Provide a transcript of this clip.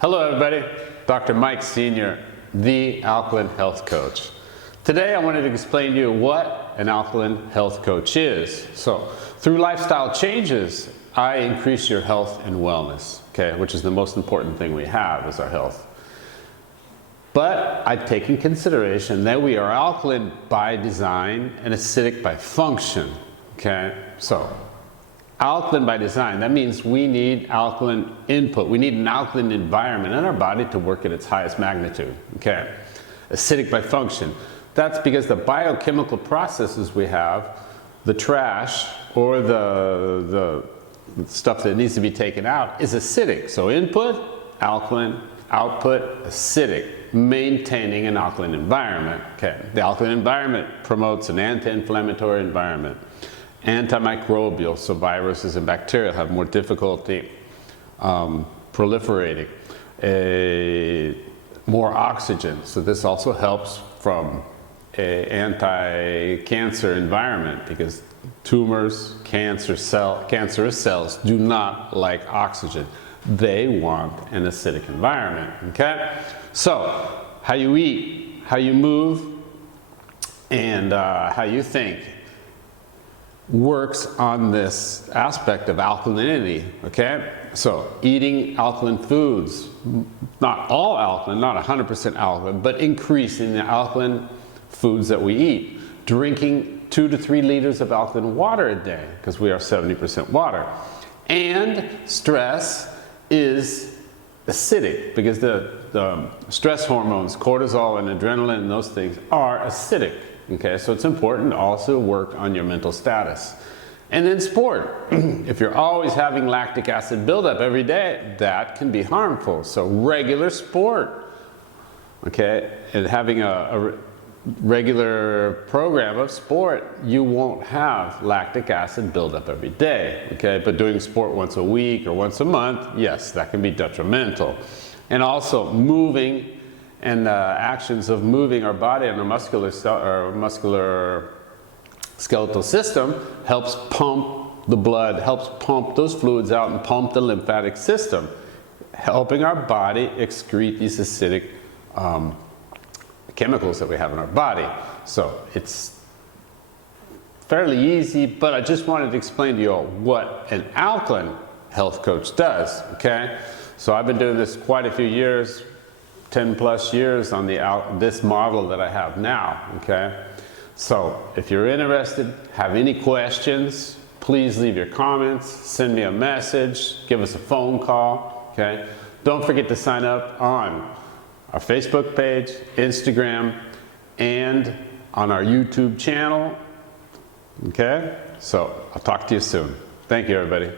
Hello everybody, Dr. Mike Sr., the Alkaline Health Coach. Today I wanted to explain to you what an Alkaline Health Coach is. So, through lifestyle changes, I increase your health and wellness, okay, which is the most important thing we have is our health. But I take in consideration that we are alkaline by design and acidic by function, okay? So, alkaline by design, that means we need alkaline input. We need an alkaline environment in our body to work at its highest magnitude, okay? Acidic by function, that's because the biochemical processes we have, the trash or the stuff that needs to be taken out is acidic. So input, alkaline, output, acidic, maintaining an alkaline environment, okay? The alkaline environment promotes an anti-inflammatory environment. Antimicrobial, so viruses and bacteria have more difficulty proliferating. More oxygen, so this also helps from an anti-cancer environment because tumors, cancerous cells do not like oxygen. They want an acidic environment, okay? So, how you eat, how you move, and how you think works on this aspect of alkalinity, okay? So, eating alkaline foods, not all alkaline, not 100% alkaline, but increasing the alkaline foods that we eat. Drinking 2 to 3 liters of alkaline water a day, because we are 70% water. And stress is acidic, because the stress hormones, cortisol and adrenaline and those things are acidic. Okay, so it's important to also work on your mental status. And then sport. If you're always having lactic acid buildup every day, that can be harmful. So regular sport, okay, and having a regular program of sport, you won't have lactic acid buildup every day, okay? But doing sport once a week or once a month, yes, that can be detrimental. And also moving and actions of moving our body and our muscular skeletal system helps pump the blood, helps pump those fluids out and pump the lymphatic system, helping our body excrete these acidic chemicals that we have in our body. So it's fairly easy, but I just wanted to explain to you all what an alkaline health coach does, okay? So I've been doing this quite a few years, 10 plus years on this model that I have now, okay? So if you're interested, have any questions, please leave your comments, send me a message, give us a phone call, okay? Don't forget to sign up on our Facebook page, Instagram, and on our YouTube channel, okay? So I'll talk to you soon. Thank you, everybody.